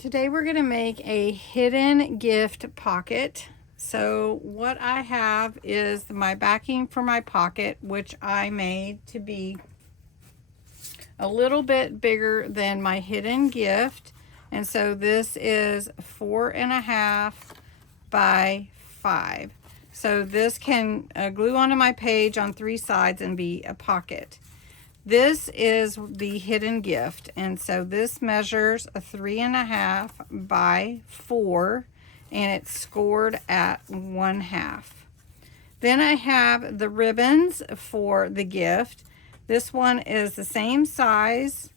Today we're going to make a hidden gift pocket. So what I have is my backing for my pocket, which I made to be a little bit bigger than my hidden gift. And so this is 4.5 by 5. So this can glue onto my page on 3 sides and be a pocket. This is the hidden gift, and so this measures a 3.5 by 4, and it's scored at 1/2. Then I have the ribbons for the gift. This one is the same size,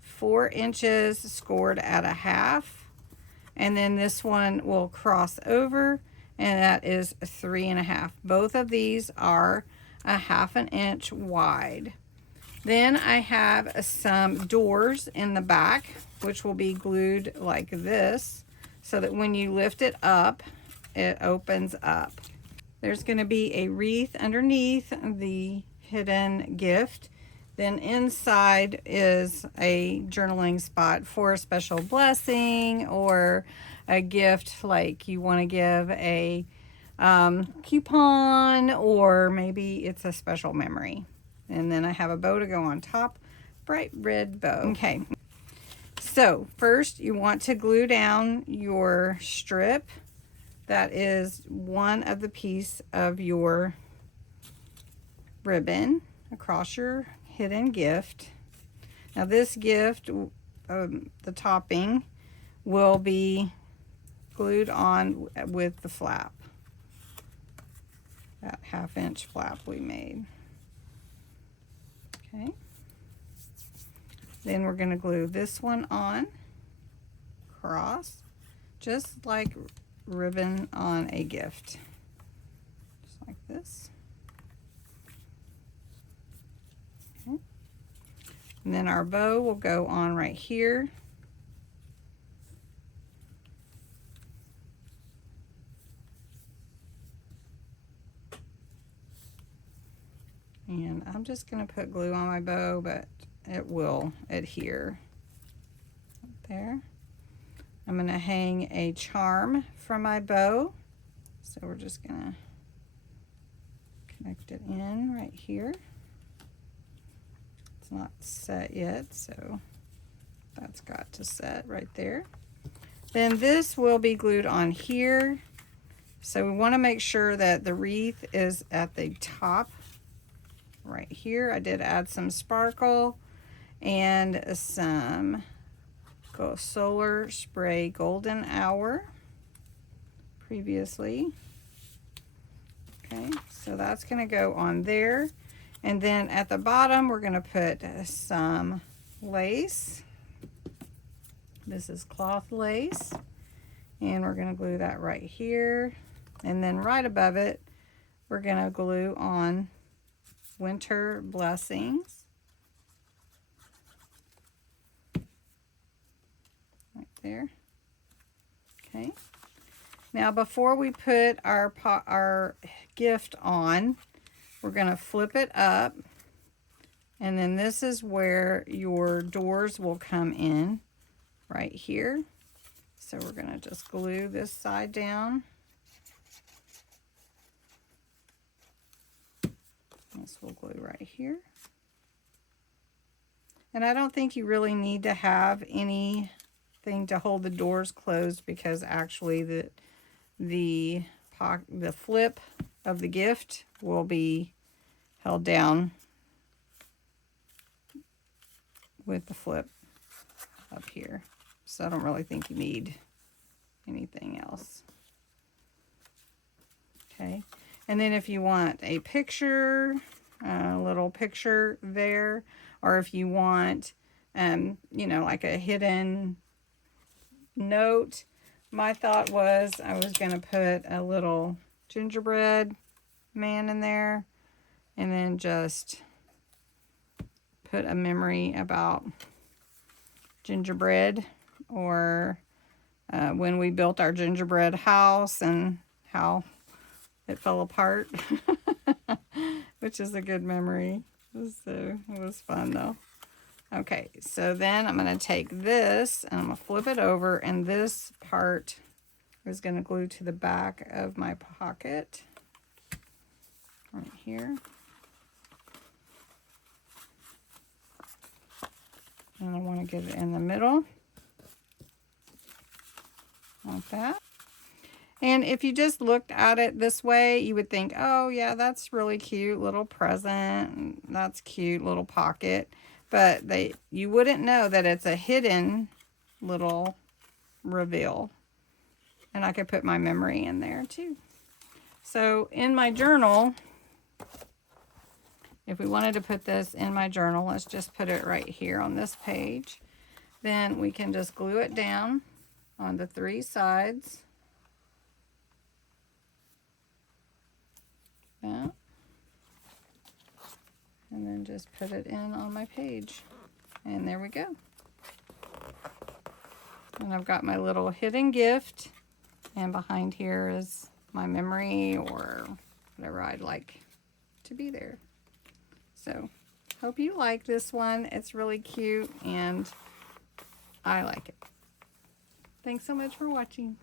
4 inches, scored at 1/2, and then this one will cross over, and that is 3.5. Both of these are 1/2 inch wide. Then I have some doors in the back, which will be glued like this, so that when you lift it up, it opens up. There's going to be a wreath underneath the hidden gift. Then inside is a journaling spot for a special blessing or a gift, like you want to give a coupon, or maybe it's a special memory. And then I have a bow to go on top, bright red bow. Okay, so first you want to glue down your strip. That is one of the piece of your ribbon across your hidden gift. Now this gift, the topping, will be glued on with the flap, that 1/2 inch flap we made. Okay, then we're going to glue this one on across, just like ribbon on a gift, just like this. Okay. And then our bow will go on right here. And I'm just going to put glue on my bow, but it will adhere. There. I'm going to hang a charm from my bow. So we're just going to connect it in right here. It's not set yet, so that's got to set right there. Then this will be glued on here. So we want to make sure that the wreath is at the top right here. I did add some sparkle and some solar spray golden hour previously. Okay, so that's going to go on there. And then at the bottom we're going to put some lace. This is cloth lace, and we're going to glue that right here. And then right above it we're going to glue on winter blessings right there. Okay, now before we put our gift on, we're going to flip it up, and then this is where your doors will come in right here. So we're going to just glue this side down. This will glue right here. And I don't think you really need to have anything to hold the doors closed, because actually the flip of the gift will be held down with the flip up here. So I don't really think you need anything else. Okay. And then if you want a picture, a little picture there, or if you want, you know, like a hidden note, my thought was I was going to put a little gingerbread man in there, and then just put a memory about gingerbread, or when we built our gingerbread house and how it fell apart, which is a good memory. So it was fun though. Okay, so then I'm going to take this and I'm going to flip it over, and this part is going to glue to the back of my pocket right here. And I want to get it in the middle like that. And if you just looked at it this way, you would think, oh yeah, that's really cute little present. That's cute little pocket. But you wouldn't know that it's a hidden little reveal. And I could put my memory in there too. So in my journal, if we wanted to put this in my journal, let's just put it right here on this page. Then we can just glue it down on the 3 sides. That. And then just put it in on my page. And there we go. And I've got my little hidden gift. And behind here is my memory or whatever I'd like to be there. So, hope you like this one. It's really cute and I like it. Thanks so much for watching.